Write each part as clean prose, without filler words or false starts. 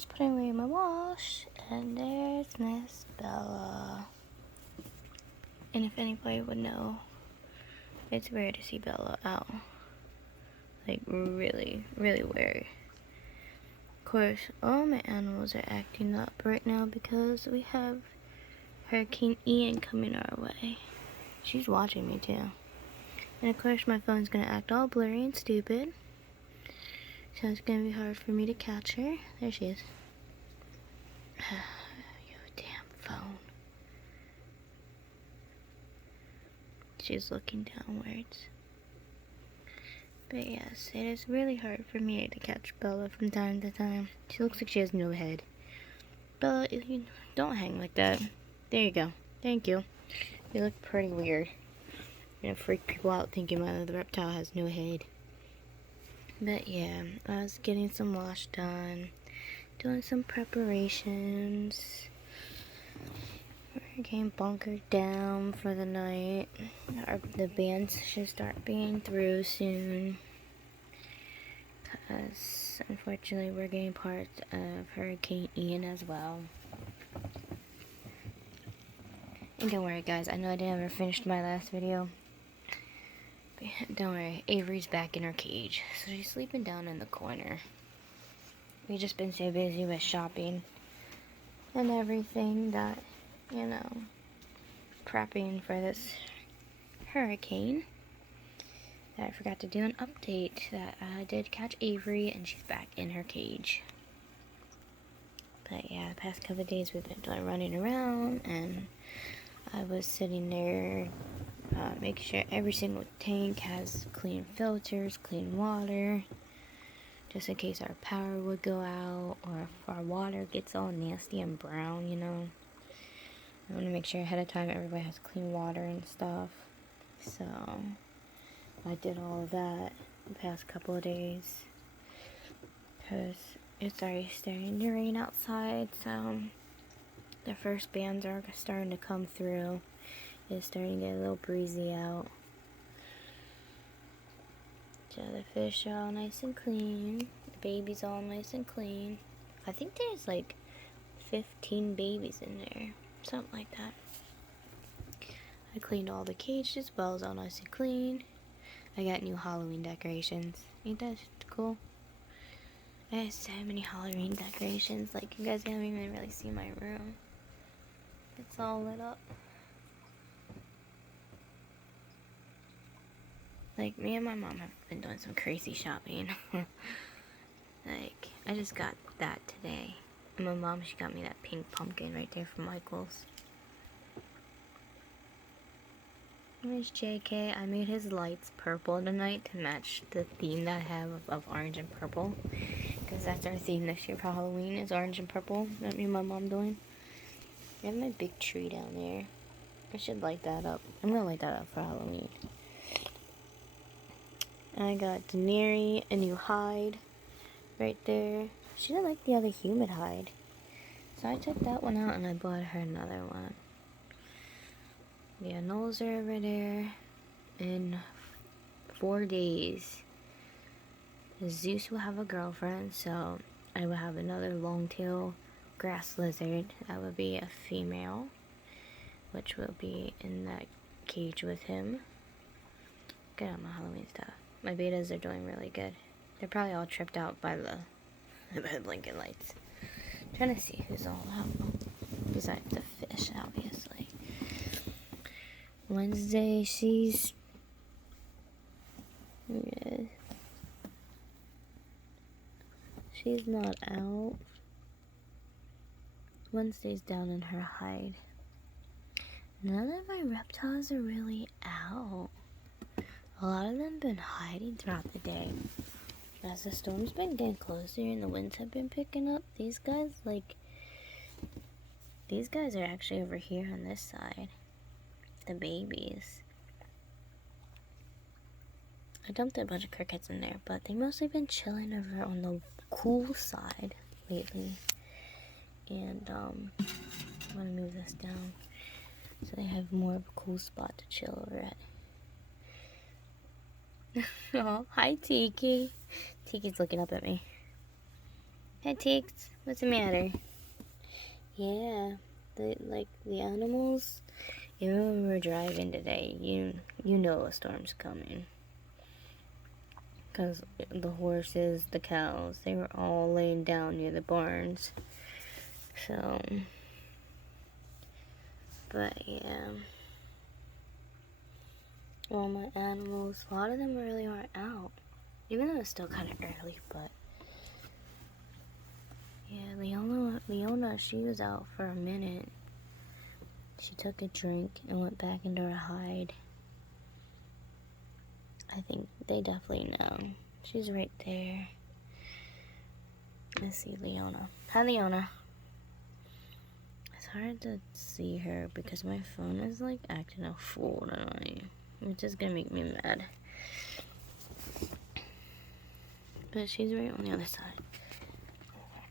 just putting away my wash, and there's Miss Bella. And if anybody would know, it's rare to see Bella out. Like, really, really rare. Of course, all my animals are acting up right now because we have Hurricane Ian coming our way. She's watching me too. And of course, my phone's gonna act all blurry and stupid. So it's gonna be hard for me to catch her. There she is. You damn phone. She's looking downwards. But yes, it is really hard for me to catch Bella from time to time. She looks like she has no head. Bella, you don't hang like that. There you go. Thank you. You look pretty weird. You're gonna freak people out thinking the reptile has no head. But yeah, I was getting some wash done, doing some preparations. We're getting bunkered down for the night. The bands should start being through soon. Because unfortunately we're getting part of Hurricane Ian as well. And don't worry guys, I know I didn't ever finish my last video. But don't worry, Avery's back in her cage. So she's sleeping down in the corner. We've just been so busy with shopping and everything that, you know, prepping for this hurricane, that I forgot to do an update that I did catch Avery and she's back in her cage. But yeah, the past couple of days we've been running around, and I was sitting there making sure every single tank has clean filters, clean water, just in case our power would go out or if our water gets all nasty and brown, you know. I want to make sure ahead of time everybody has clean water and stuff. So I did all of that the past couple of days because it's already starting to rain outside, so the first bands are starting to come through. It's starting to get a little breezy out. So the fish are all nice and clean. The baby's all nice and clean. I think there's like 15 babies in there. Something like that. I cleaned all the cages. Bell's all nice and clean. I got new Halloween decorations. Ain't that cool? I have so many Halloween decorations. Like, you guys haven't even really seen my room. It's all lit up. Like, me and my mom have been doing some crazy shopping. Like, I just got that today. And my mom, she got me that pink pumpkin right there from Michael's. There's JK. I made his lights purple tonight to match the theme that I have of orange and purple. Because that's our theme this year for Halloween, is orange and purple. That me and my mom doing. I have my big tree down there. I should light that up. I'm gonna light that up for Halloween. I got Daenerys, a new hide right there. She didn't like the other humid hide, so I took that one out and I bought her another one. Yeah, Knowles are over there. In 4 days, Zeus will have a girlfriend, so I will have another long-tail grass lizard. That would be a female, which will be in that cage with him. Get on my Halloween stuff. My betas are doing really good. They're probably all tripped out by the blinking lights. I'm trying to see who's all out. Besides the fish, obviously. Wednesday, she's... Yeah. She's not out. Wednesday's down in her hide. None of my reptiles are really out. A lot of them have been hiding throughout the day. As the storm's been getting closer and the winds have been picking up, these guys are actually over here on this side. The babies. I dumped a bunch of crickets in there, but they've mostly been chilling over on the cool side lately. And, I'm gonna move this down so they have more of a cool spot to chill over at. Oh, hi Tiki. Tiki's looking up at me. Hey Tix, What's the matter? Yeah, the animals. Even when we were driving today, you know a storm's coming. Because the horses, the cows, they were all laying down near the barns. So, but yeah. Well, my animals, a lot of them really aren't out. Even though it's still kind of early, but yeah, Leona, she was out for a minute. She took a drink and went back into her hide. I think they definitely know. She's right there. Let's see Leona. Hi, Leona. It's hard to see her because my phone is like acting a fool tonight. It's just gonna make me mad. But she's right on the other side.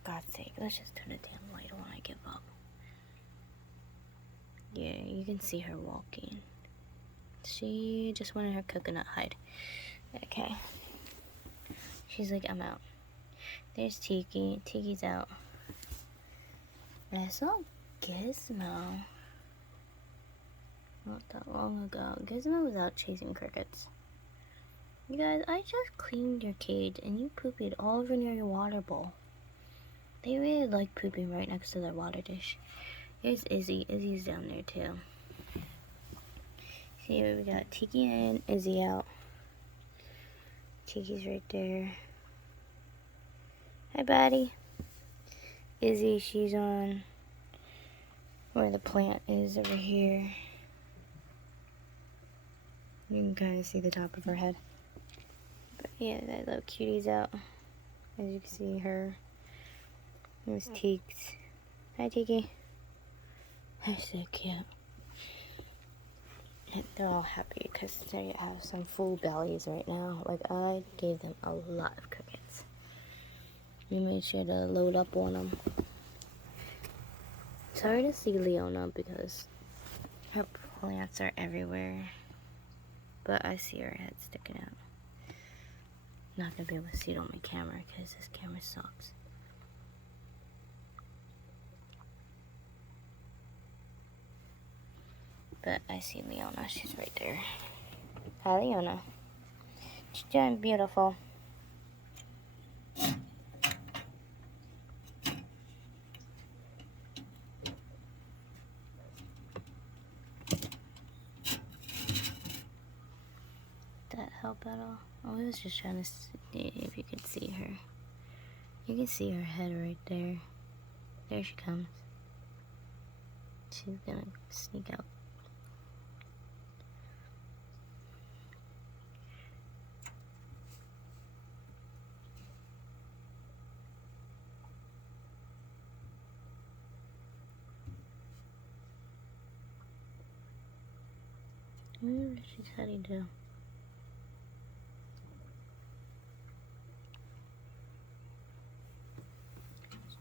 For God's sake, let's just turn the damn light on. I give up. Yeah, you can see her walking. She just went in her coconut hide. Okay. She's like, I'm out. There's Tiki. Tiki's out. And I saw Gizmo not that long ago. Gizmo was out chasing crickets. You guys, I just cleaned your cage and you pooped all over near your water bowl. They really like pooping right next to their water dish. Here's Izzy. Izzy's down there too. See, we got Tiki and Izzy out. Tiki's right there. Hi, buddy. Izzy, she's on where the plant is over here. You can kind of see the top of her head. But yeah, that little cutie's out. As you can see her. There's Teeks. Hi, Tiki. They're so cute. And they're all happy because they have some full bellies right now. Like, I gave them a lot of crickets. We made sure to load up on them. Sorry to see Leona because her plants are everywhere. But I see her head sticking out. Not gonna be able to see it on my camera because this camera sucks. But I see Leona. She's right there. Hi, Leona. She's doing beautiful. That help at all? Oh, I was just trying to see if you could see her. You can see her head right there. There she comes. She's gonna sneak out. I wonder what she's heading to.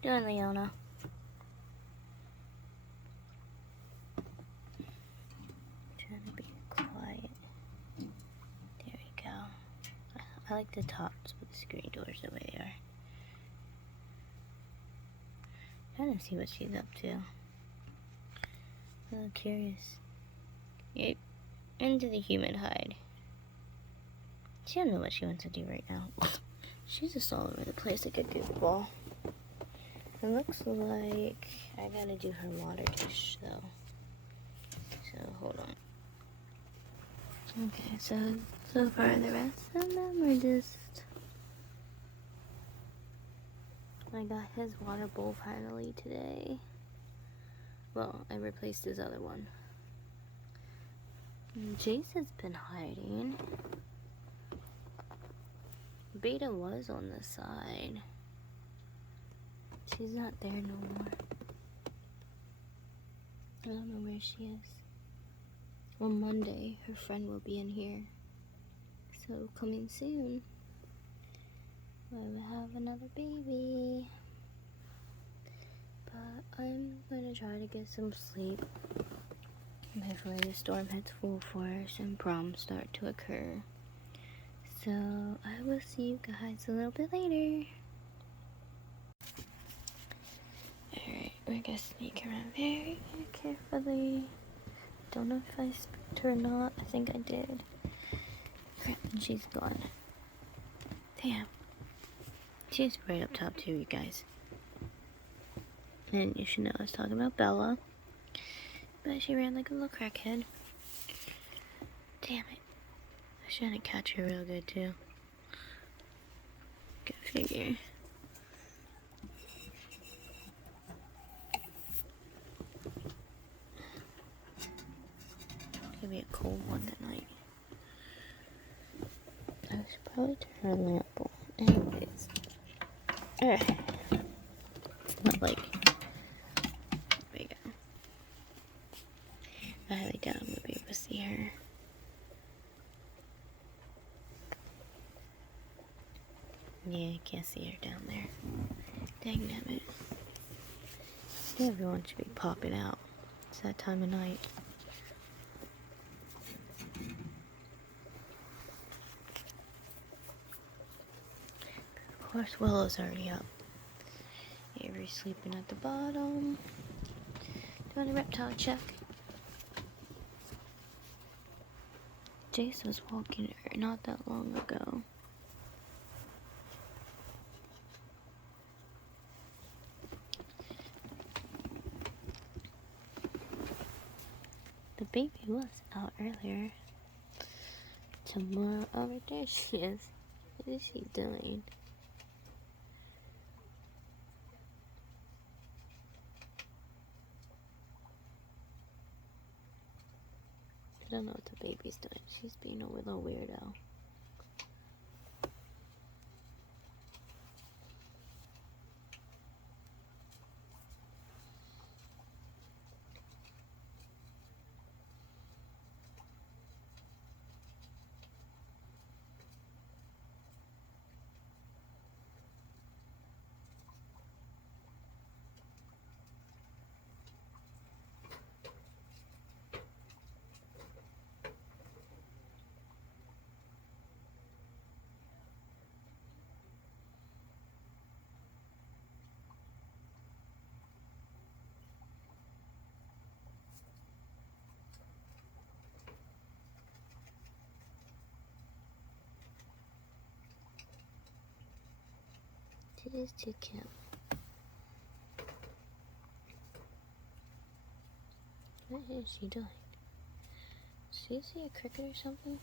Doing Leona. Trying to be quiet. There we go. I like the tops with the screen doors the way they are. Trying to see what she's up to. A little curious. Yep. Into the human hide. She don't know what she wants to do right now. She's just all over the place like a goofball. It looks like I gotta do her water dish though. So hold on. Okay, so far the rest of them are just. I got his water bowl finally today. Well, I replaced his other one. Jace has been hiding. Beta was on the side. She's not there no more. I don't know where she is. On Monday, her friend will be in here. So, coming soon. I will have another baby. But I'm gonna try to get some sleep before the storm hits full force and problems start to occur. So, I will see you guys a little bit later. We're gonna sneak around very carefully. Don't know if I spooked her or not. I think I did. Crap, and she's gone. Damn. She's right up top too, you guys. And you should know I was talking about Bella. But she ran like a little crackhead. Damn it. I was trying to catch her real good too. Go figure. It's gonna be a cold one tonight. I should probably turn on the lamp on. Anyways. Not like. There we go. I highly doubt I'm gonna be able to see her. Yeah, I can't see her down there. Dang damn it. Everyone should be popping out. It's that time of night. Of course, Willow's already up. Avery's sleeping at the bottom. Doing a reptile check. Jace was walking her not that long ago. The baby was out earlier. Tomorrow, oh, right there she is. What is she doing? I don't know what the baby's doing. She's being a little weirdo. She is too cute. What is she doing? Does she see a cricket or something?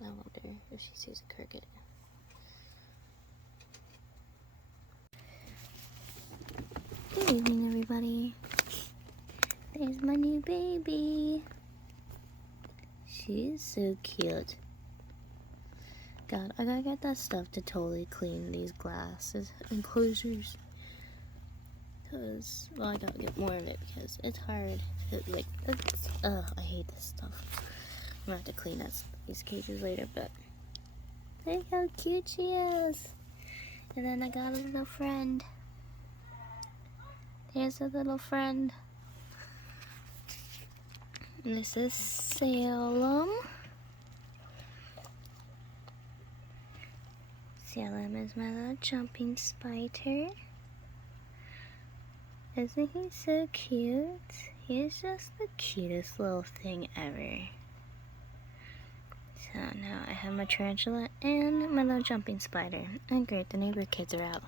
I wonder if she sees a cricket. Good evening, everybody. There's my new baby. She's so cute. God, I gotta get that stuff to totally clean these glasses enclosures. Because, well, I gotta get more of it because it's hard to, like, I hate this stuff. I'm gonna have to clean these cages later, but look how cute she is. And then I got a little friend. There's a little friend. And this is Salem. Salem is my little jumping spider. Isn't he so cute? He's just the cutest little thing ever. So now I have my tarantula and my little jumping spider. And great, the neighbor kids are out.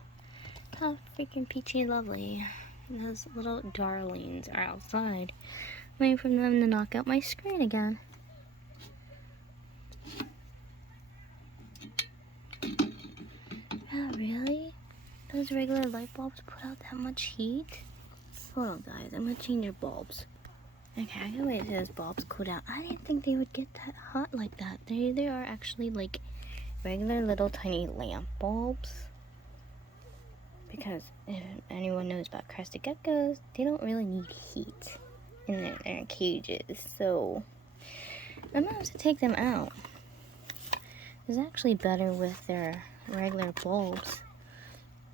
How freaking peachy lovely. And those little darlings are outside, waiting for them to knock out my screen again. Oh, really? Those regular light bulbs put out that much heat? Hold on, guys. I'm gonna change your bulbs. Okay, I gotta wait till those bulbs cool down. I didn't think they would get that hot like that. They are actually like regular little tiny lamp bulbs. Because if anyone knows about crested geckos, they don't really need heat in their cages. So I'm gonna have to take them out. It's actually better with their regular bulbs.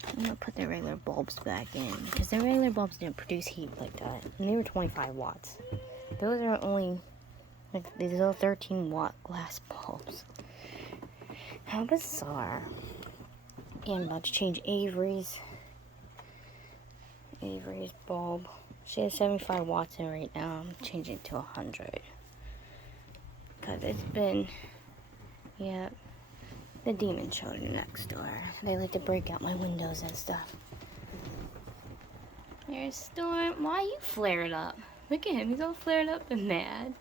I'm gonna put their regular bulbs back in because their regular bulbs didn't produce heat like that, and they were 25 watts. Those are only like these little 13-watt glass bulbs. How bizarre! Yeah, I'm about to change Avery's bulb. She has 75 watts in right now. I'm changing to 100. Because it's been, yeah, the demon children next door. They like to break out my windows and stuff. There's Storm. Why you flared up? Look at him. He's all flared up and mad.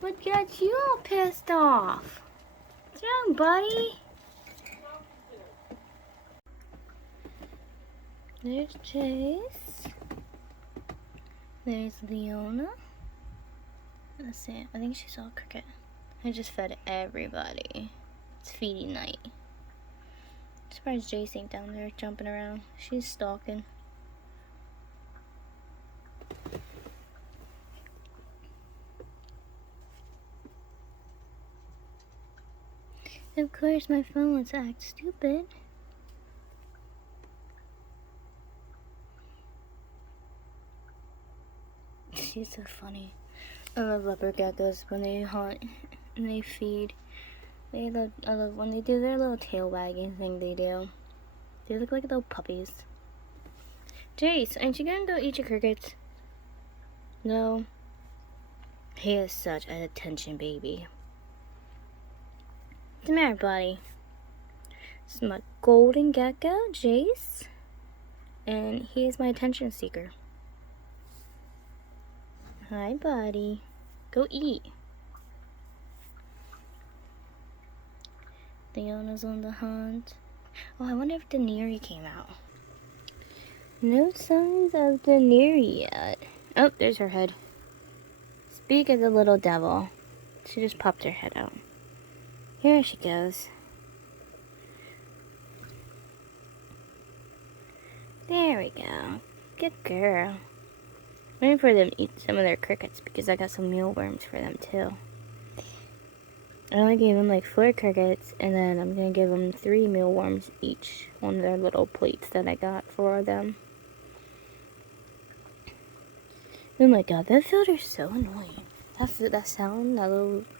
What got you all pissed off? What's wrong, buddy? There's Chase. There's Leona. Let's see. I think she saw a cricket. I just fed everybody. It's feeding night. I'm surprised Jace ain't down there jumping around. She's stalking. Of course, my phone wants to act stupid. She's so funny. I love leopard geckos when they hunt and they feed. I love when they do their little tail wagging thing they do. They look like little puppies. Jace, aren't you gonna go eat your crickets? No. He is such an attention baby. What's the matter, buddy? This is my golden gecko, Jace. And he is my attention seeker. Hi, buddy. Go eat. Leona's on the hunt. Oh, I wonder if Daenerys came out. No signs of Daenerys yet. Oh, there's her head. Speak of the little devil. She just popped her head out. Here she goes. There we go. Good girl. I'm waiting for them to eat some of their crickets because I got some mealworms for them too. I only gave them like 4 crickets, and then I'm gonna give them 3 mealworms each on their little plates that I got for them. Oh my god, that filter's so annoying. That sound,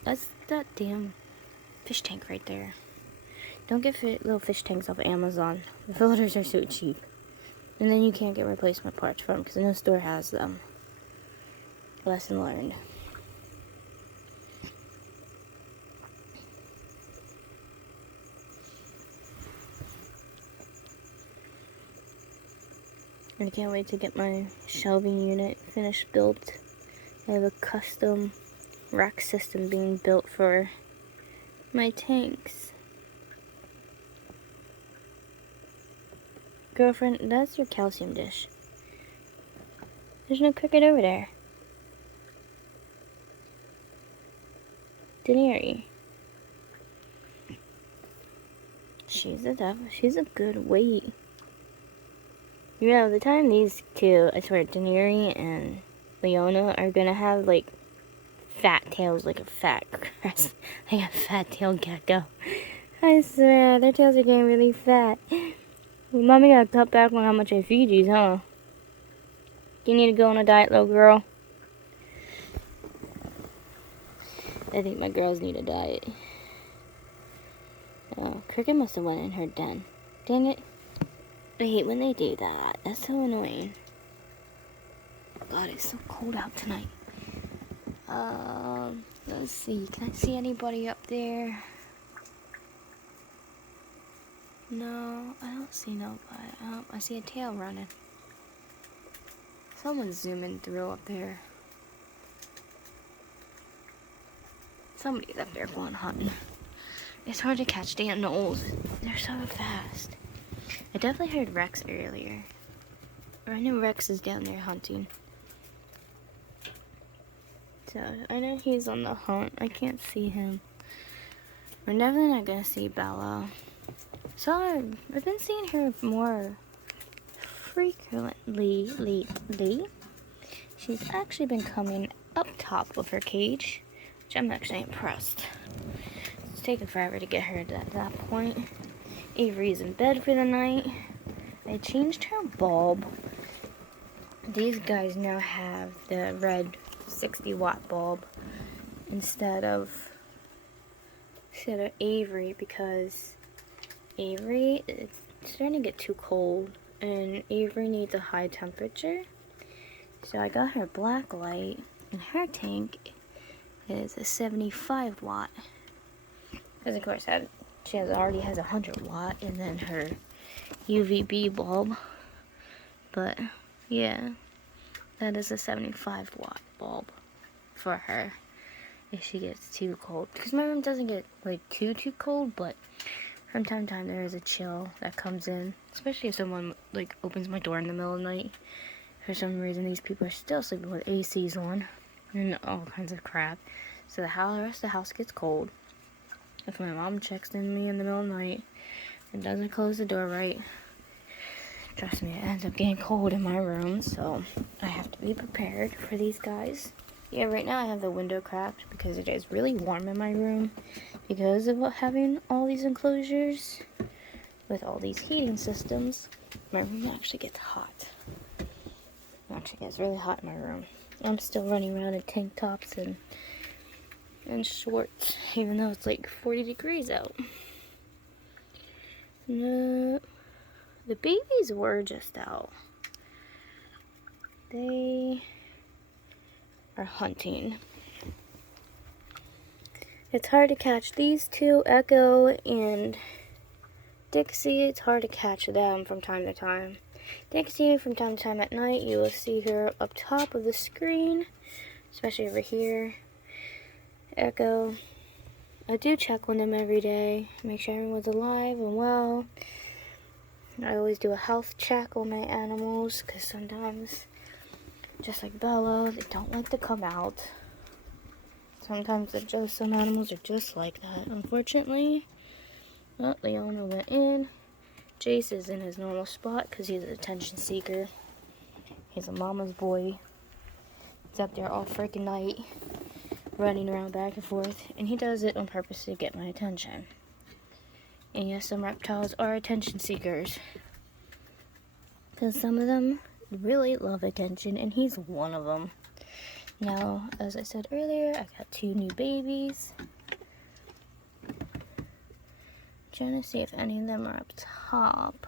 that's that damn fish tank right there. Don't get little fish tanks off of Amazon. The filters are so cheap. And then you can't get replacement parts for them because no store has them. Lesson learned. I can't wait to get my shelving unit finished built. I have a custom rack system being built for my tanks. Girlfriend, that's your calcium dish. There's no cricket over there. Daenerys. She's a devil. She's a good weight. You know, the time these two, I swear, Daenerys and Leona are gonna have, like, fat tails like a fat grass. Like a fat tailed gecko. I swear, their tails are getting really fat. Mommy gotta cut back on how much I feed you, huh? You need to go on a diet, little girl. I think my girls need a diet. Oh, Cricket must have went in her den. Dang it. I hate when they do that. That's so annoying. God, it's so cold out tonight. Let's see. Can I see anybody up there? No, I don't see nobody. I see a tail running. Someone's zooming through up there. Somebody's up there going hunting. It's hard to catch damn gnolls. They're so fast. I definitely heard Rex earlier. Or I know Rex is down there hunting. So, I know he's on the hunt. I can't see him. We're definitely not gonna see Bella. So, I've been seeing her more frequently lately. She's actually been coming up top of her cage, which I'm actually impressed. It's taken forever to get her to that point. Avery's in bed for the night. I changed her bulb. These guys now have the red 60-watt bulb instead of Avery, because Avery, it's starting to get too cold, and Avery needs a high temperature. So I got her black light, and her tank is a 75 watt. Because of course she already has a 100 watt, and then her UVB bulb. But yeah, that is a 75 watt bulb for her if she gets too cold. Because my room doesn't get like too cold, but from time to time there is a chill that comes in, especially if someone like opens my door in the middle of the night. For some reason these people are still sleeping with ACs on and all kinds of crap. So the rest of the house gets cold. If my mom checks in me in the middle of the night and doesn't close the door right, trust me, it ends up getting cold in my room. So I have to be prepared for these guys. Yeah, right now I have the window cracked because it is really warm in my room because of having all these enclosures with all these heating systems. My room actually gets hot. It actually gets really hot in my room. I'm still running around in tank tops and shorts, even though it's like 40 degrees out. No, the babies were just out. They are hunting. It's hard to catch these two, Echo and Dixie. It's hard to catch them from time to time. Dixie, from time to time at night, you will see her up top of the screen, especially over here. Echo, I do check on them every day, make sure everyone's alive and well. I always do a health check on my animals, because sometimes, just like Bella, they don't like to come out. Sometimes some animals are just like that, unfortunately. Well, Leona went in. Jace is in his normal spot because he's an attention seeker. He's a mama's boy. He's up there all freaking night, running around back and forth, and he does it on purpose to get my attention. And yes, some reptiles are attention seekers, because some of them really love attention, and he's one of them. Now, as I said earlier, I got 2 new babies. Trying to see if any of them are up top,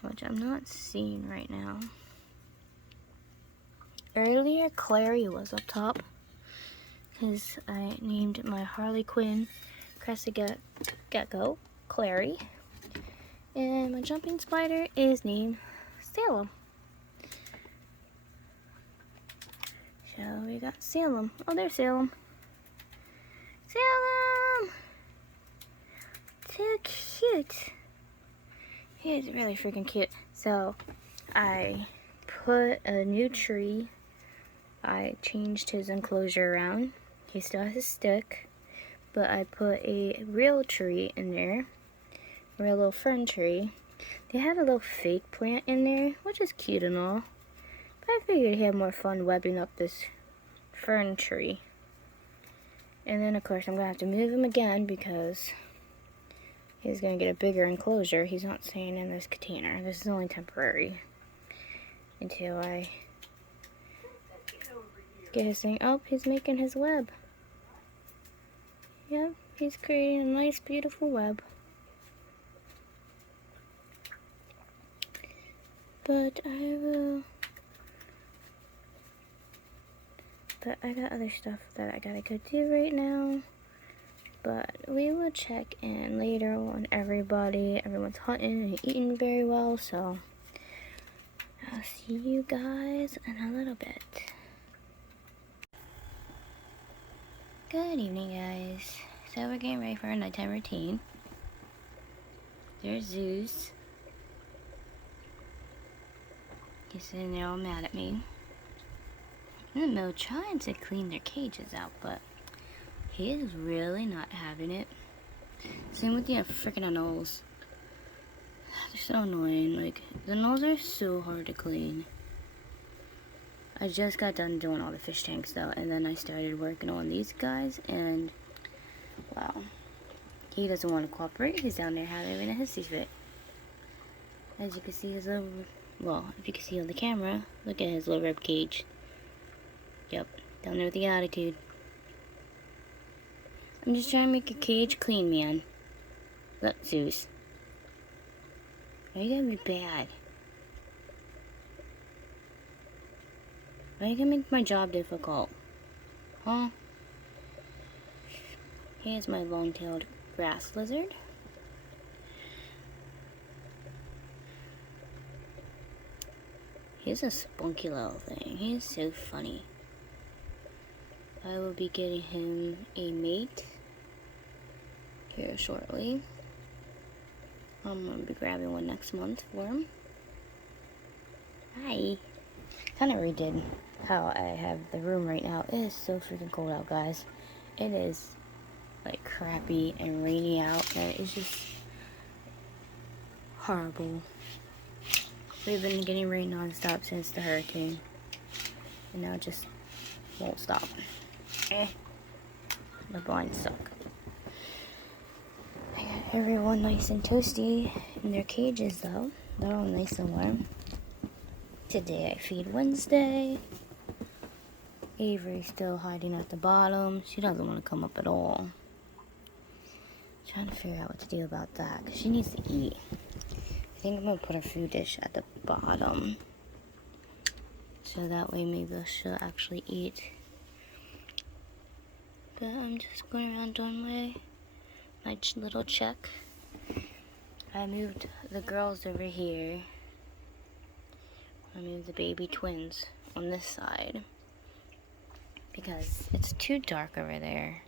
which I'm not seeing right now. Earlier, Clary was up top, because I named my Harley Quinn Crescent Gecko Clary, and my jumping spider is named Salem. So we got Salem. Oh, there's Salem. Salem! So cute. He is really freaking cute. So I put a new tree. I changed his enclosure around. He still has a stick, but I put a real tree in there, a real little fern tree. They had a little fake plant in there, which is cute and all, but I figured he'd have more fun webbing up this fern tree. And then of course I'm gonna have to move him again because he's gonna get a bigger enclosure. He's not staying in this container. This is only temporary until I get his thing. Oh, he's making his web. Yep, he's creating a nice, beautiful web. But I got other stuff that I gotta go do right now. But we will check in later on everybody. Everyone's hunting and eating very well, so I'll see you guys in a little bit. Good evening, guys. So we're getting ready for our nighttime routine. There's Zeus. He's sitting there all mad at me. In the middle trying to clean their cages out, but he is really not having it. Same with the freaking anoles. They're so annoying. Like, the anoles are so hard to clean. I just got done doing all the fish tanks though, and then I started working on these guys, and wow, he doesn't want to cooperate. He's down there having a hissy fit. As you can see, his little, well, if you can see on the camera, look at his little rib cage. Yep, down there with the attitude. I'm just trying to make a cage clean, man. Look, Zeus. Why you gotta be bad? Why you gonna make my job difficult? Huh? Here's my long-tailed grass lizard. He's a spunky little thing. He's so funny. I will be getting him a mate here shortly. I'm gonna be grabbing one next month for him. Hi. Kind of redid how I have the room right now. It is so freaking cold out, guys. It is like crappy and rainy out, and it's just horrible. We've been getting rain non-stop since the hurricane, and now it just won't stop. The blinds suck. I got everyone nice and toasty in their cages though. They're all nice and warm. Today I feed Wednesday. Avery's still hiding at the bottom. She doesn't want to come up at all. Trying to figure out what to do about that, because she needs to eat. I think I'm going to put her food dish at the bottom, so that way maybe she'll actually eat. But I'm just going around doing my little check. I moved the girls over here. I moved the baby twins on this side because it's too dark over there.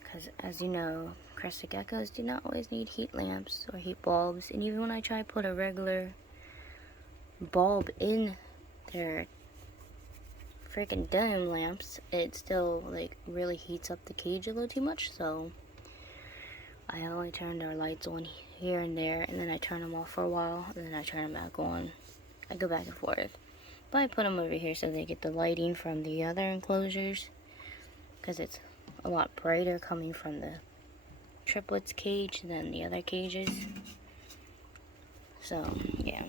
Because as you know, crested geckos do not always need heat lamps or heat bulbs. And even when I try to put a regular bulb in their freaking dome lamps, it still like really heats up the cage a little too much. So I only turn their lights on here and there, and then I turn them off for a while, and then I turn them back on. I go back and forth. But I put them over here so they get the lighting from the other enclosures, because it's a lot brighter coming from the triplets cage than the other cages. So, yeah.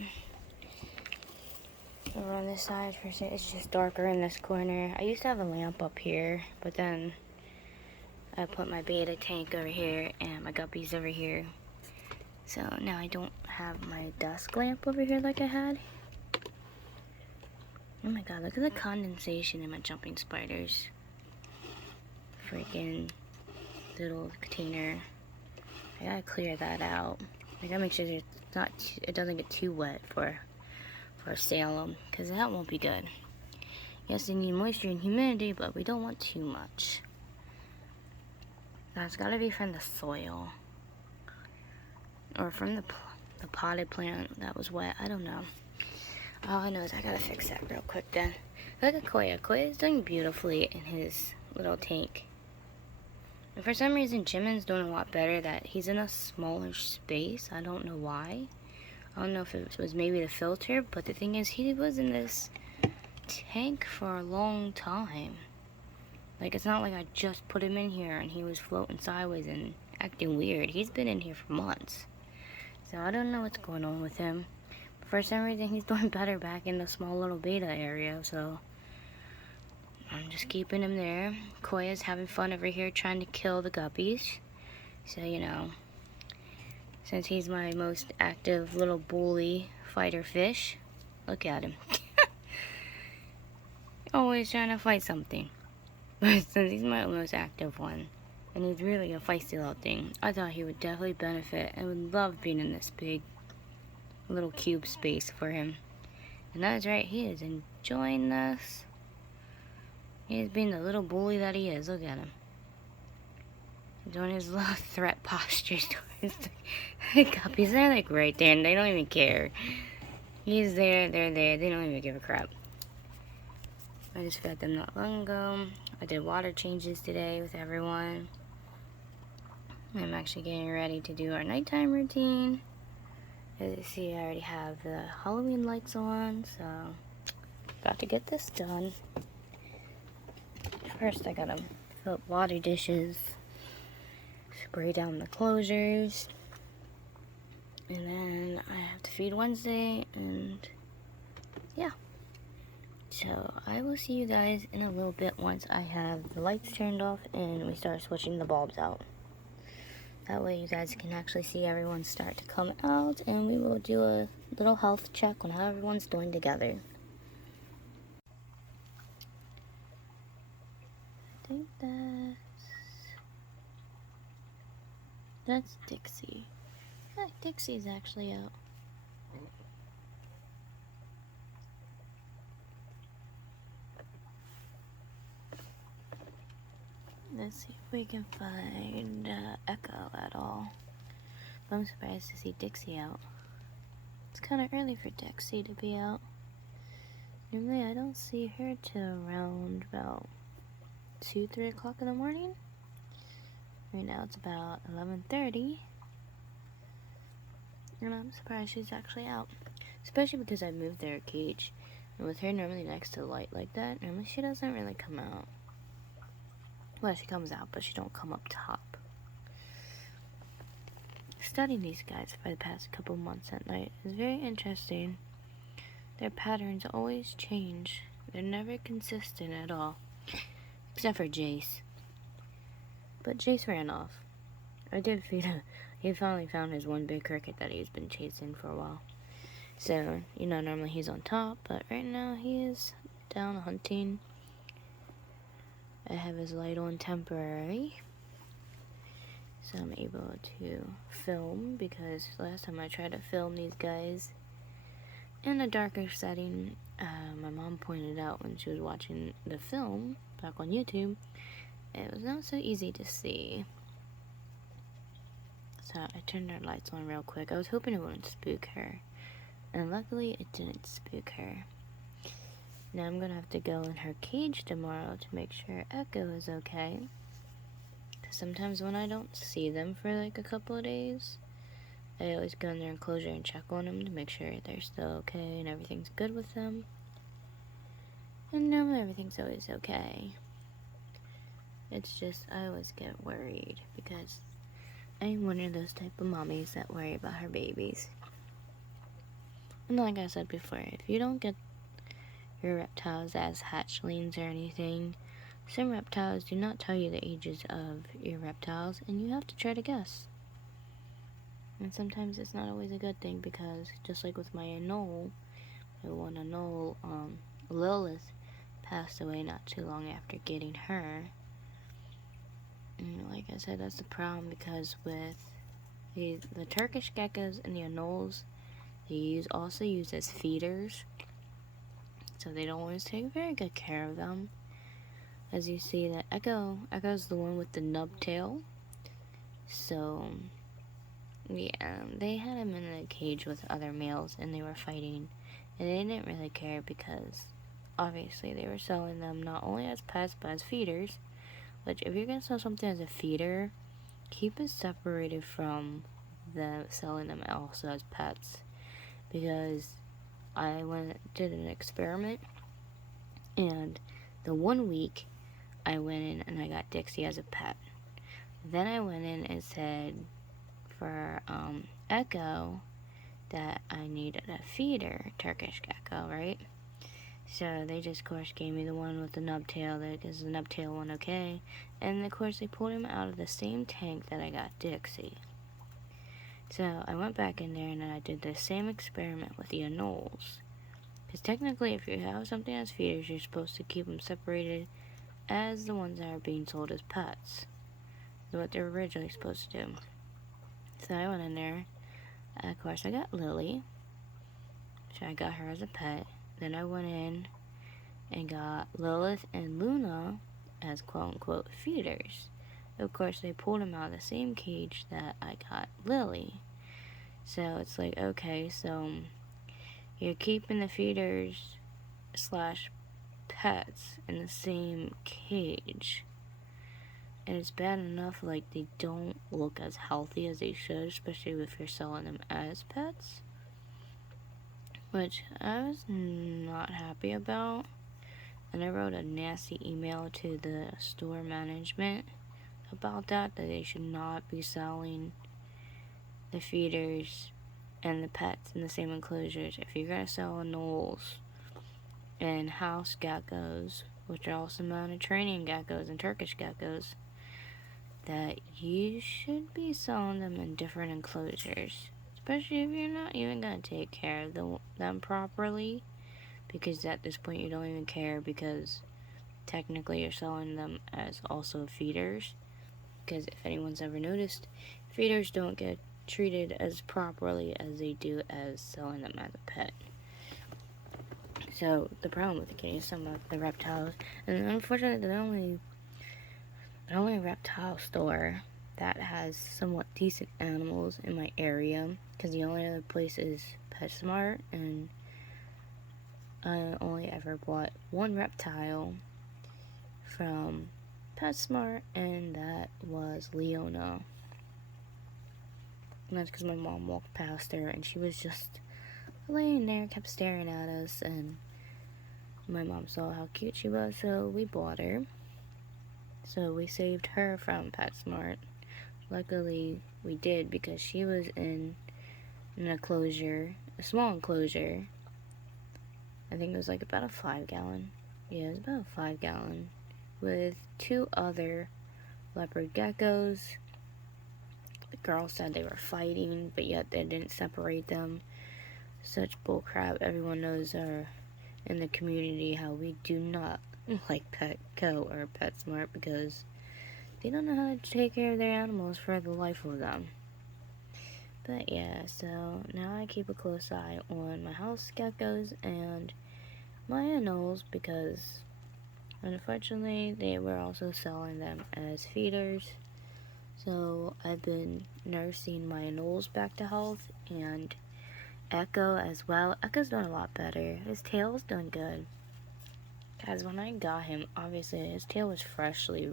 Over on this side, it's just darker in this corner. I used to have a lamp up here, but then I put my beta tank over here and my guppies over here. So now I don't have my dusk lamp over here like I had. Oh my god, look at the condensation in my jumping spiders. Freaking little container. I gotta clear that out. I gotta make sure it doesn't get too wet for Salem, because that won't be good. Yes, they need moisture and humidity, but we don't want too much. That's gotta be from the soil, or from the potted plant that was wet. I don't know. All I know is I gotta fix that real quick then. Look at Koya. Koya's doing beautifully in his little tank. And for some reason, Jimin's doing a lot better. That he's in a smaller space. I don't know why. I don't know if it was maybe the filter, but the thing is, he was in this tank for a long time. Like, it's not like I just put him in here and he was floating sideways and acting weird. He's been in here for months. So I don't know what's going on with him. But for some reason, he's doing better back in the small little beta area, so I'm just keeping him there. Koya's having fun over here trying to kill the guppies. So, you know, since he's my most active little bully fighter fish, look at him. Always trying to fight something. But since he's my most active one, and he's really a feisty little thing, I thought he would definitely benefit and would love being in this big little cube space for him. And that's right, he is enjoying this. He is being the little bully that he is. Look at him. Doing his little threat postures towards the guppies. They're like right there and they don't even care. He's there, they're there, they don't even give a crap. I just fed them not long ago. I did water changes today with everyone. I'm actually getting ready to do our nighttime routine. As you see, I already have the Halloween lights on, so got to get this done. First, I gotta fill up water dishes, spray down the closures, and then I have to feed Wednesday, and yeah. So I will see you guys in a little bit once I have the lights turned off and we start switching the bulbs out. That way you guys can actually see everyone start to come out, and we will do a little health check on how everyone's doing together. I think that's Dixie. Yeah, Dixie's actually out. Let's see if we can find Echo at all. I'm surprised to see Dixie out. It's kind of early for Dixie to be out. Normally I don't see her till around about 2-3 o'clock in the morning. Right now it's about 11:30. And I'm surprised she's actually out. Especially because I moved their cage. And with her normally next to the light like that, normally she doesn't really come out. Well, she comes out, but she don't come up top. Studying these guys for the past couple months at night is very interesting. Their patterns always change. They're never consistent at all. Except for Jace. But Jace ran off. I did feed him. He finally found his one big cricket that he's been chasing for a while. So, you know, normally he's on top, but right now he is down hunting. I have his light on temporary, so I'm able to film, because last time I tried to film these guys in a darker setting, my mom pointed out when she was watching the film back on YouTube, it was not so easy to see. So I turned our lights on real quick. I was hoping it wouldn't spook her, and luckily it didn't spook her. Now I'm gonna have to go in her cage tomorrow to make sure Echo is okay. Because sometimes when I don't see them for like a couple of days, I always go in their enclosure and check on them to make sure they're still okay and everything's good with them. And normally everything's always okay. It's just I always get worried because I'm one of those type of mommies that worry about her babies. And like I said before, if you don't get your reptiles as hatchlings or anything, some reptiles do not tell you the ages of your reptiles, and you have to try to guess. And sometimes it's not always a good thing, because just like with my anole, my one anole, Lilith, passed away not too long after getting her. And like I said, that's the problem, because with the Turkish geckos and the anoles, they also use as feeders. So they don't always take very good care of them. As you see, that Echo's the one with the nub tail. So yeah, they had him in a cage with other males and they were fighting, and they didn't really care because obviously they were selling them not only as pets but as feeders. Which, if you're gonna sell something as a feeder, keep it separated from the selling them also as pets, because I did an experiment, and the 1 week I went in and I got Dixie as a pet. Then I went in and said for Echo that I needed a feeder Turkish gecko, right? So they just, of course, gave me the one with the nub tail, because the nub tail one okay, and of course they pulled him out of the same tank that I got Dixie. So I went back in there and I did the same experiment with the anoles. Because technically, if you have something as feeders, you're supposed to keep them separated as the ones that are being sold as pets. That's what they're originally supposed to do. So I went in there. Of course, I got Lily. So I got her as a pet. Then I went in and got Lilith and Luna as quote-unquote feeders. Of course, they pulled them out of the same cage that I got Lily. So it's like, okay, so you're keeping the feeders / pets in the same cage. And it's bad enough, like, they don't look as healthy as they should, especially if you're selling them as pets. Which I was not happy about. And I wrote a nasty email to the store management about that they should not be selling the feeders and the pets in the same enclosures. If you're going to sell anoles and house geckos, which are also mounted training geckos and Turkish geckos, that you should be selling them in different enclosures, especially if you're not even going to take care of them properly, because at this point you don't even care, because technically you're selling them as also feeders, because if anyone's ever noticed, feeders don't get treated as properly as they do as selling them as a pet. So the problem with getting some of the reptiles, and unfortunately the only reptile store that has somewhat decent animals in my area, because the only other place is PetSmart, and I only ever bought one reptile from PetSmart, and that was Leona. And that's because my mom walked past her and she was just laying there, kept staring at us, and my mom saw how cute she was, so we bought her. So we saved her from PetSmart. Luckily, we did, because she was in an enclosure, a small enclosure. I think it was like about a 5-gallon. Yeah, it was about a 5-gallon. With 2 other leopard geckos. The girl said they were fighting, but yet they didn't separate them. Such bullcrap. Everyone knows in the community how we do not like Petco or PetSmart, because they don't know how to take care of their animals for the life of them. But yeah, so now I keep a close eye on my house geckos and my anoles, because unfortunately they were also selling them as feeders. So I've been nursing my anoles back to health, and Echo as well. Echo's doing a lot better. His tail's doing good. Because when I got him, obviously his tail was freshly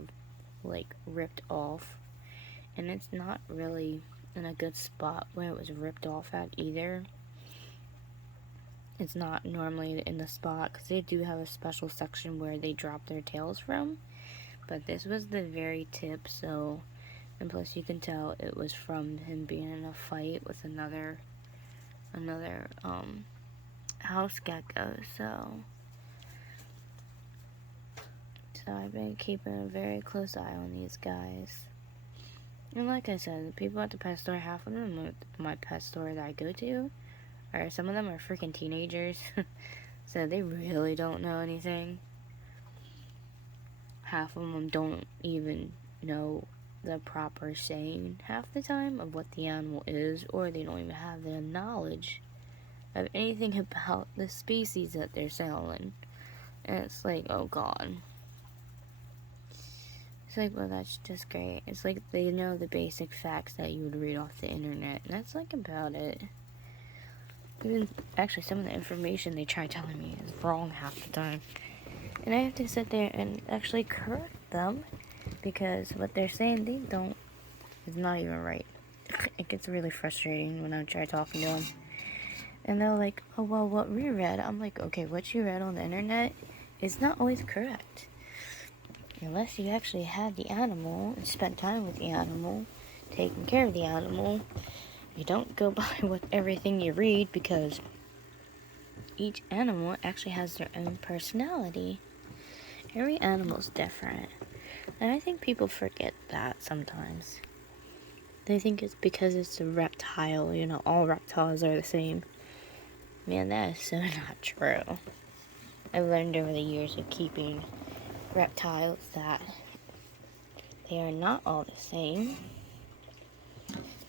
ripped off, and it's not really in a good spot where it was ripped off at either. It's not normally in the spot, because they do have a special section where they drop their tails from, but this was the very tip, so, and plus you can tell it was from him being in a fight with another house gecko. So I've been keeping a very close eye on these guys. And like I said, the people at the pet store, half of them at my pet store that I go to, or some of them are freaking teenagers. So they really don't know anything. Half of them don't even know the proper saying half the time of what the animal is, or they don't even have the knowledge of anything about the species that they're selling. And it's like, oh god. It's like, well, that's just great. It's like they know the basic facts that you would read off the internet, and that's like about it. Even actually, some of the information they try telling me is wrong half the time, and I have to sit there and actually correct them, because what they're saying they don't is not even right. It gets really frustrating when I try talking to them, and they're like, oh well, what we read. I'm like, okay, what you read on the internet is not always correct. Unless you actually had the animal and spent time with the animal, taking care of the animal, you don't go by with everything you read, because each animal actually has their own personality. Every animal's different. And I think people forget that sometimes. They think it's because it's a reptile, all reptiles are the same. Man, that is so not true. I've learned over the years of keeping reptiles that they are not all the same.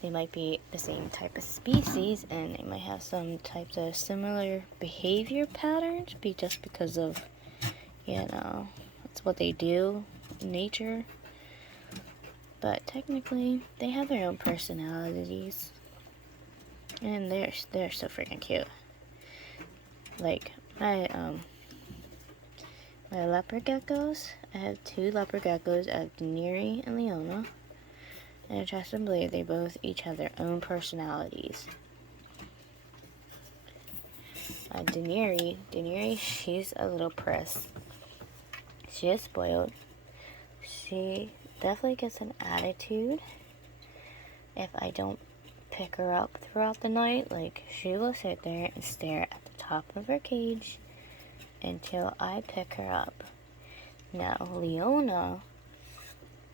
They might be the same type of species, and they might have some types of similar behavior patterns, just because of, that's what they do in nature. But technically, they have their own personalities, and they're so freaking cute. Like my leopard geckos, I have 2 leopard geckos, Daenerys and Leona. And I trust and believe they both each have their own personalities. Daenerys, she's a little priss. She is spoiled. She definitely gets an attitude if I don't pick her up throughout the night. Like, she will sit there and stare at the top of her cage until I pick her up. Now, Leona,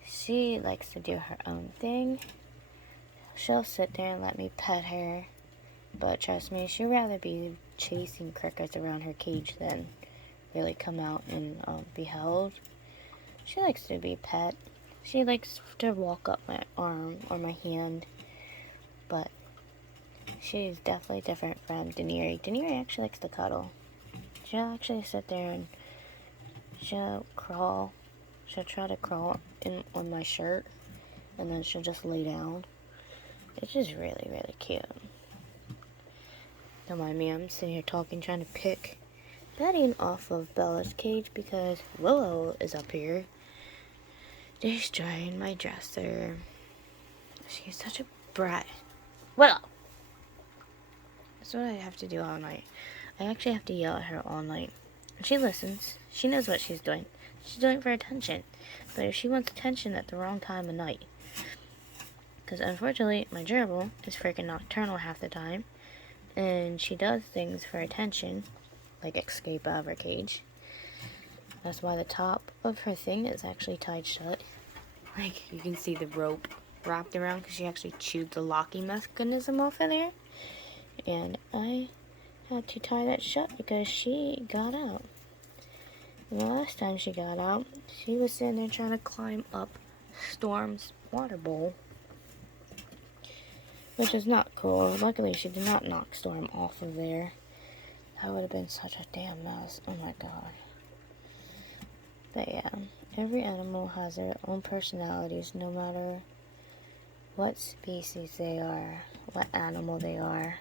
she likes to do her own thing. She'll sit there and let me pet her, but trust me, she'd rather be chasing crickets around her cage than really come out and be held. She likes to be pet. She likes to walk up my arm or my hand, but she's definitely different from Daenerys. Daenerys actually likes to cuddle. She'll actually sit there and she'll crawl. She'll try to crawl in on my shirt, and then she'll just lay down. It's just really, really cute. Don't mind me, I'm sitting here talking, trying to pick bedding off of Bella's cage because Willow is up here destroying my dresser. She's such a brat. Willow! That's what I have to do all night. I actually have to yell at her all night. And she listens. She knows what she's doing. She's doing it for attention. But if she wants attention at the wrong time of night, because unfortunately my gerbil is freaking nocturnal half the time, and she does things for attention, like escape out of her cage. That's why the top of her thing is actually tied shut. Like, you can see the rope wrapped around because she actually chewed the locking mechanism off of there. And I had to tie that shut because she got out. And the last time she got out, she was sitting there trying to climb up Storm's water bowl, which is not cool. Luckily, she did not knock Storm off of there. That would have been such a damn mess. Oh my god. But yeah, every animal has their own personalities, no matter what species they are, what animal they are.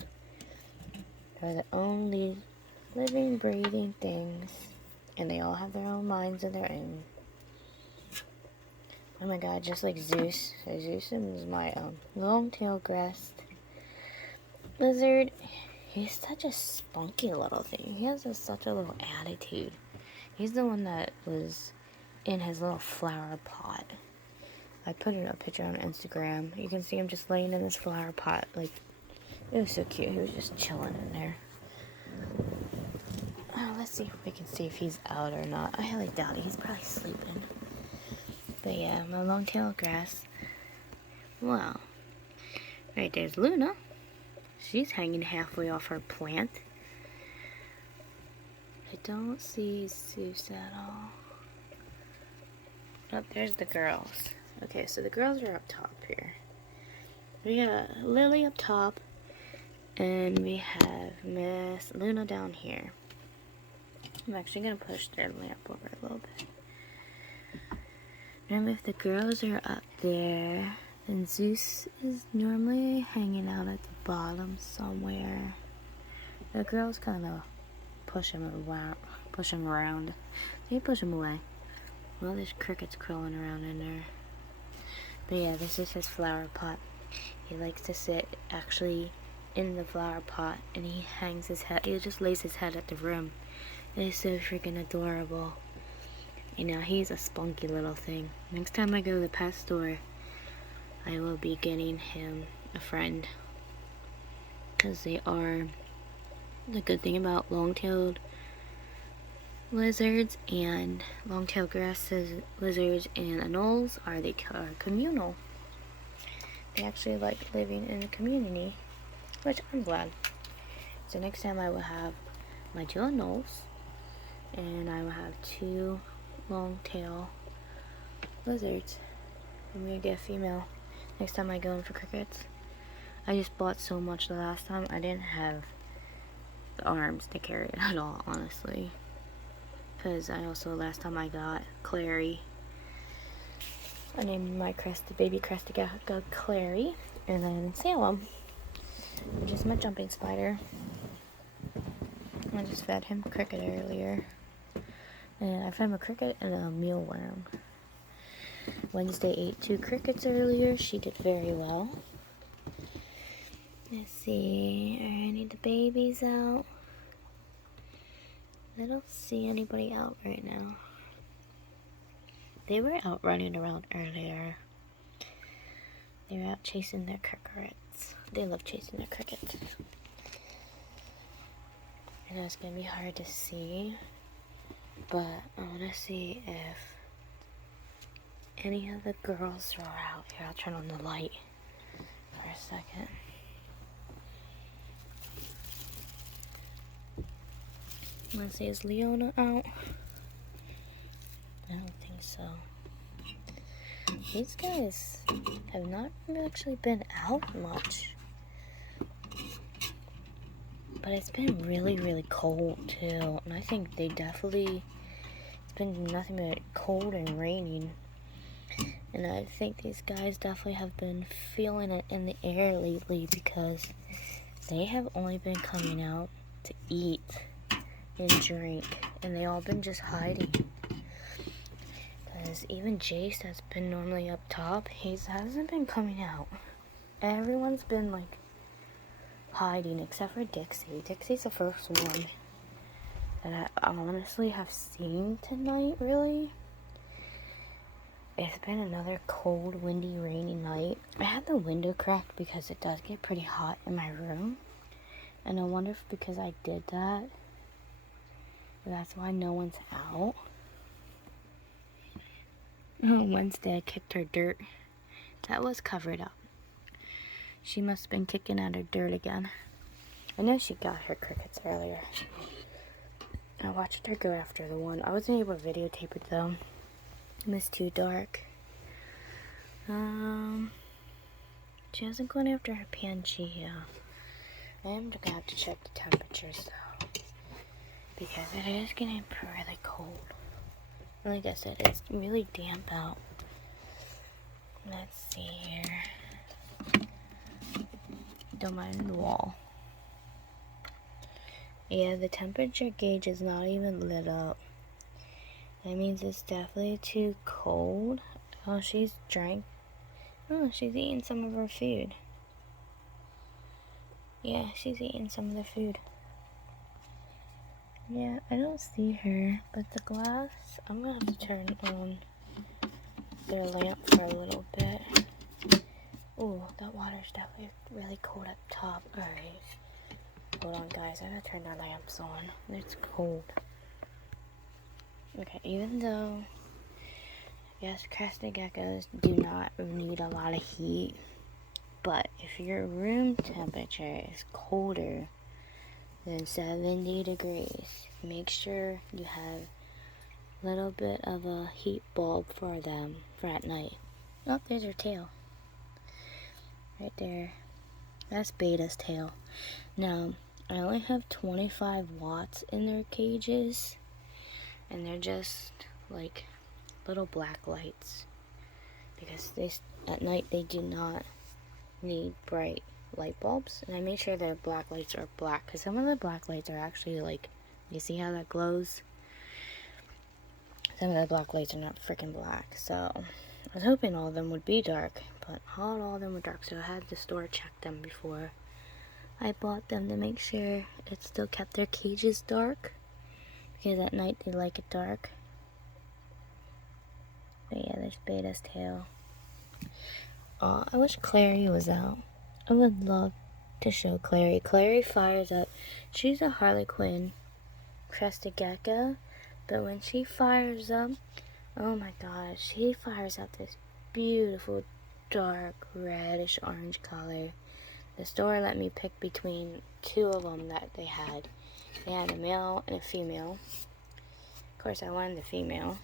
They're the only living, breathing things, and they all have their own minds of their own. Oh my god, just like Zeus. So Zeus is my long-tailed grass lizard. He's such a spunky little thing. He has such a little attitude. He's the one that was in his little flower pot. I put in a picture on Instagram. You can see him just laying in this flower pot. Like, it was so cute. He was just chilling in there. Oh, let's see if we can see if he's out or not. I highly doubt it. He's probably sleeping. But yeah, my long-tailed grass. Wow. Right, there's Luna. She's hanging halfway off her plant. I don't see Zeus at all. Oh, there's the girls. Okay, so the girls are up top here. We got Lily up top, and we have Miss Luna down here. I'm actually going to push their lamp over a little bit. Remember, if the girls are up there, then Zeus is normally hanging out at the bottom somewhere. The girls kind of push him around. They push him away. Well, there's crickets crawling around in there. But yeah, this is his flower pot. He likes to sit actually in the flower pot, and he hangs his head. He just lays his head at the rim. It is so freaking adorable. You know, he's a spunky little thing. Next time I go to the pet store, I will be getting him a friend. Because they are the good thing about long-tailed lizards and long-tailed grass lizards and anoles are they are communal. They actually like living in a community, which I'm glad. So next time I will have my 2 anoles, and I will have 2 long-tail lizards. I'm gonna get a female next time I go in for crickets. I just bought so much the last time, I didn't have the arms to carry it at all, honestly. Because I also, last time I got Clary, I named my baby crested got Clary, and then Salem, which is my jumping spider. I just fed him cricket earlier. And I fed him a cricket and a mealworm. Wednesday ate 2 crickets earlier. She did very well. Let's see, are any of the babies out? I don't see anybody out right now. They were out running around earlier. They were out chasing their crickets. They love chasing their crickets. I know it's gonna be hard to see, but I wanna see if any of the girls are out. Here, I'll turn on the light for a second. Let's see, is Leona out? I don't think so. These guys have not actually been out much. But it's been really, really cold too. And I think they definitely, it's been nothing but cold and raining. And I think these guys definitely have been feeling it in the air lately because they have only been coming out to eat and drink. And they all been just hiding. Because even Jace, that's been normally up top, he hasn't been coming out. Everyone's been like hiding except for Dixie. Dixie's the first one that I honestly have seen tonight, really. It's been another cold, windy, rainy night. I had the window cracked because it does get pretty hot in my room. And I wonder if because I did that, that's why no one's out. Oh, Wednesday I kicked her dirt. That was covered up. She must have been kicking at her dirt again. I know she got her crickets earlier. I watched her go after the one. I wasn't able to videotape it though. It was too dark. She hasn't gone after her Pangea. I am gonna have to check the temperatures though, because it is getting really cold. Like I said, it's really damp out. Let's see here. Don't mind the wall. Yeah, the temperature gauge is not even lit up. That means it's definitely too cold. Oh, she's drank. Oh, she's eating some of her food. Yeah, she's eating some of the food. Yeah, I don't see her, but the glass, I'm gonna have to turn on their lamp for a little bit. Ooh, that water's definitely really cold up top. Alright. Hold on, guys. I gotta turn the lamps on. It's cold. Okay, even though, yes, crested geckos do not need a lot of heat, but if your room temperature is colder than 70 degrees, make sure you have a little bit of a heat bulb for them for at night. Oh, there's her tail. Right there. That's Beta's tail. Now, I only have 25 watts in their cages, and they're just like little black lights, because at night they do not need bright light bulbs. And I made sure their black lights are black, because some of the black lights are actually like, you see how that glows? Some of the black lights are not freaking black, so I was hoping all of them would be dark, but not all of them were dark, so I had the store check them before I bought them to make sure it still kept their cages dark, because at night they like it dark. But yeah, there's Beta's tail. I wish Clary was out. I would love to show Clary. Clary fires up. She's a Harlequin crested gecko, but when she fires up, oh my gosh, she fires up this beautiful dark reddish orange color. The store let me pick between two of them that they had. They had a male and a female. Of course, I wanted the female.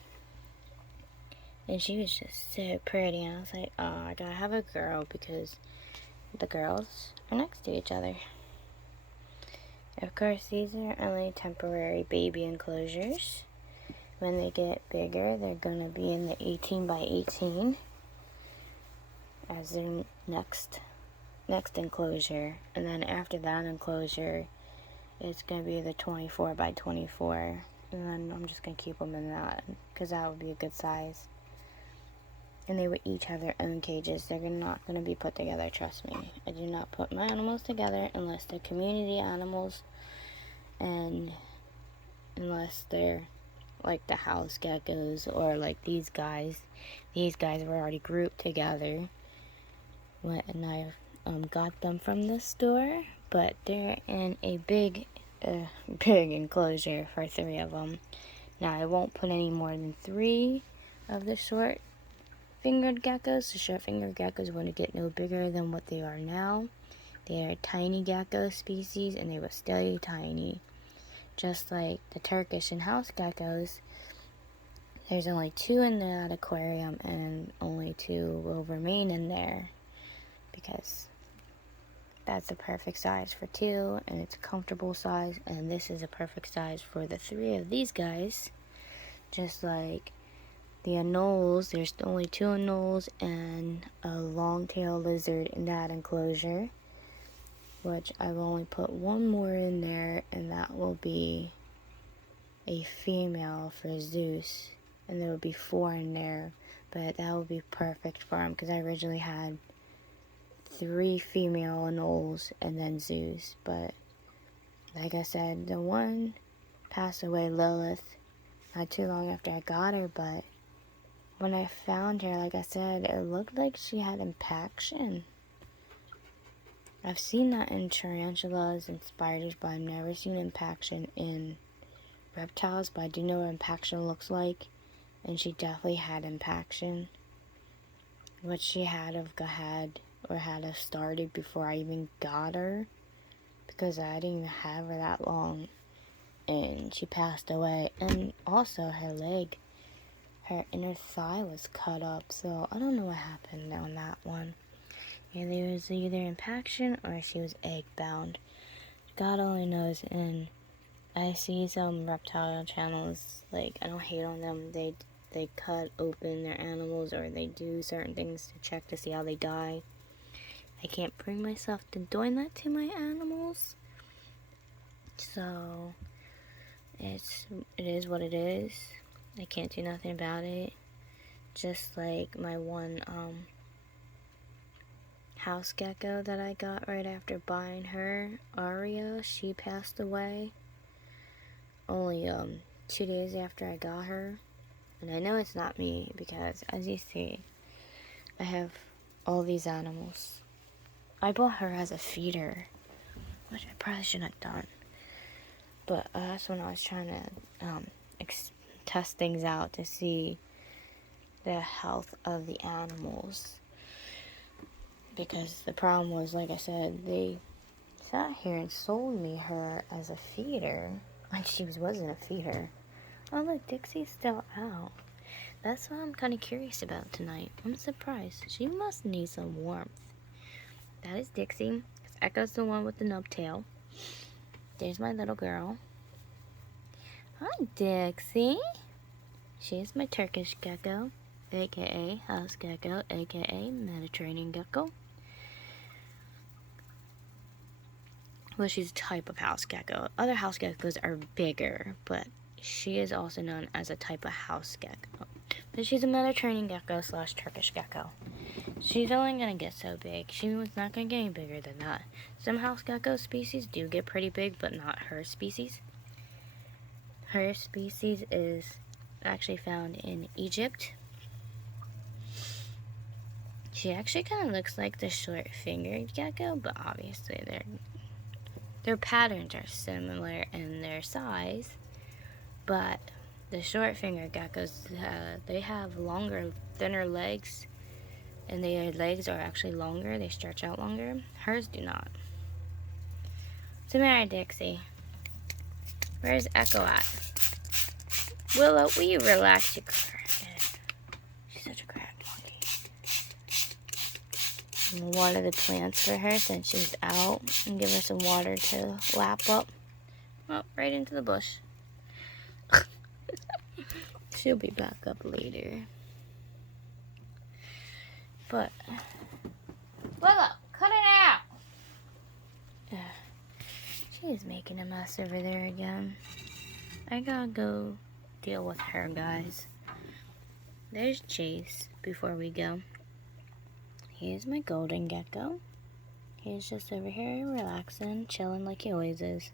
And she was just so pretty. And I was like, oh, I gotta have a girl because the girls are next to each other. Of course, these are only temporary baby enclosures. When they get bigger, they're gonna be in the 18 by 18 as their next enclosure. And then after that enclosure, it's gonna be the 24 by 24. And then I'm just gonna keep them in that because that would be a good size. And they would each have their own cages. They're not going to be put together, trust me. I do not put my animals together unless they're community animals, and unless they're like the house geckos or like these guys. These guys were already grouped together, and I got them from the store, but they're in a big enclosure for 3 of them. Now I won't put any more than 3 of the short short-fingered geckos. The short-fingered geckos want to get no bigger than what they are now. They are tiny gecko species, and they will stay tiny. Just like the Turkish and house geckos, there's only 2 in that aquarium, and only 2 will remain in there because that's the perfect size for 2, and it's a comfortable size, and this is a perfect size for the 3 of these guys. Just like the anoles, there's only 2 anoles and a long-tailed lizard in that enclosure, which I've only put 1 more in there, and that will be a female for Zeus, and there will be 4 in there, but that will be perfect for him because I originally had 3 female anoles and then Zeus, but like I said, the one passed away, Lilith, not too long after I got her, but when I found her, like I said, it looked like she had impaction. I've seen that in tarantulas and spiders, but I've never seen impaction in reptiles, but I do know what impaction looks like, and she definitely had impaction. What she had have started before I even got her, because I didn't even have her that long, and she passed away. And also her inner thigh was cut up, so I don't know what happened on that one. And it was either impaction or she was egg bound. God only knows. And I see some reptile channels, like, I don't hate on them, they cut open their animals, or they do certain things to check to see how they die. I can't bring myself to doing that to my animals, so it is what it is. I can't do nothing about it. Just like my one house gecko that I got right after buying her, Aria, she passed away only 2 days after I got her. And I know it's not me because, as you see, I have all these animals. I bought her as a feeder, which I probably shouldn't have done. But that's when I was trying to test things out to see the health of the animals. Because the problem was, like I said, they sat here and sold me her as a feeder. Like she wasn't a feeder. Oh look, Dixie's still out. That's what I'm kind of curious about tonight. I'm surprised. She must need some warmth. That is Dixie. Echo's the one with the nub tail. There's my little girl. Hi, Dixie. She's my Turkish gecko, aka house gecko, aka Mediterranean gecko. Well, she's a type of house gecko. Other house geckos are bigger, but she is also known as a type of house gecko. But she's a Mediterranean gecko / Turkish gecko. She's only going to get so big. She was not going to get any bigger than that. Some house gecko species do get pretty big, but not her species. Her species is actually found in Egypt. She actually kind of looks like the short-fingered gecko, but obviously their patterns are similar in their size. But the short-fingered geckos, they have longer, thinner legs, and their legs are actually longer. They stretch out longer. Hers do not. What's the matter, Dixie? Where's Echo at? Willow, will you relax, you crackhead? She's such a crack monkey. I'm gonna water the plants for her since she's out, and give her some water to lap up. Oh, right into the bush. She'll be back up later. But Willow, cut it out! She's making a mess over there again. I gotta go deal with her, guys. There's Chase before we go. Here's my golden gecko. He's just over here relaxing, chilling like he always is.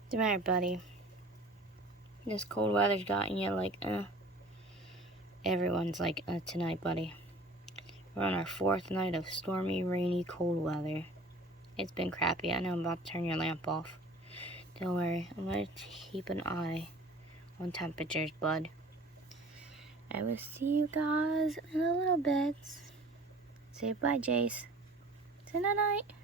What's the matter, buddy? This cold weather's gotten you like, Everyone's like, tonight, buddy. We're on our 4th night of stormy, rainy, cold weather. It's been crappy. I know I'm about to turn your lamp off. Don't worry. I'm going to keep an eye on temperatures, bud. I will see you guys in a little bit. Say bye, Jace. Say night-night.